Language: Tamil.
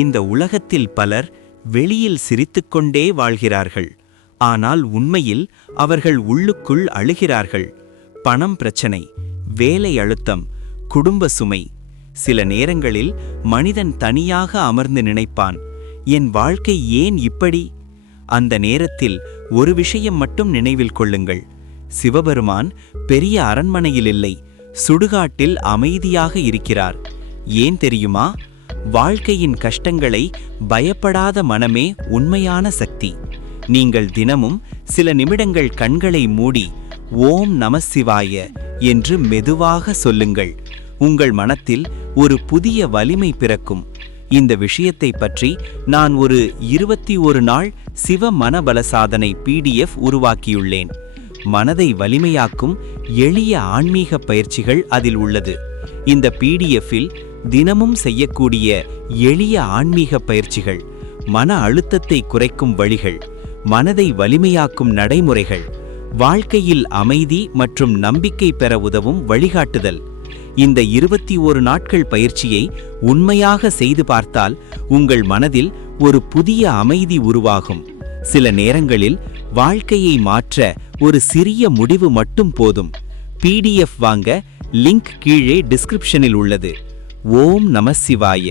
இந்த உலகத்தில் பலர் வெளியில் சிரித்துக்கொண்டே வாழ்கிறார்கள். ஆனால் உண்மையில் அவர்கள் உள்ளுக்குள் அழுகிறார்கள். பணம் பிரச்சனை, வேலை அழுத்தம், குடும்ப சுமை. சில நேரங்களில் மனிதன் தனியாக அமர்ந்து நினைப்பான், என் வாழ்க்கை ஏன் இப்படி? அந்த நேரத்தில் ஒரு விஷயம் மட்டும் நினைவில் கொள்ளுங்கள். சிவபெருமான் பெரிய அரண்மனையில் இல்லை, சுடுகாட்டில் அமைதியாக இருக்கிறார். ஏன் தெரியுமா? வாழ்க்கையின் கஷ்டங்களை பயப்படாத மனமே உண்மையான சக்தி. நீங்கள் தினமும் சில நிமிடங்கள் கண்களை மூடி ஓம் நமசிவாய என்று மெதுவாக சொல்லுங்கள். உங்கள் மனத்தில் ஒரு புதிய வலிமை பிறக்கும். இந்த விஷயத்தை பற்றி நான் ஒரு 21 நாள் சிவ மனபல சாதனை PDF உருவாக்கியுள்ளேன். மனதை வலிமையாக்கும் எளிய ஆன்மீக பயிற்சிகள் அதில் உள்ளது. இந்த PDFில் தினமும் செய்யக்கூடிய எளிய ஆன்மீக பயிற்சிகள், மன அழுத்தத்தை குறைக்கும் வழிகள், மனதை வலிமையாக்கும் நடைமுறைகள், வாழ்க்கையில் அமைதி மற்றும் நம்பிக்கை பெற உதவும் வழிகாட்டுதல். இந்த 21 நாட்கள் பயிற்சியை உண்மையாக செய்து பார்த்தால் உங்கள் மனதில் ஒரு புதிய அமைதி உருவாகும். சில நேரங்களில் வாழ்க்கையை மாற்ற ஒரு சிறிய முடிவு மட்டும் போதும். PDF வாங்க லிங்க் கீழே டிஸ்கிரிப்ஷனில் உள்ளது. ஓம் நமசிவாய.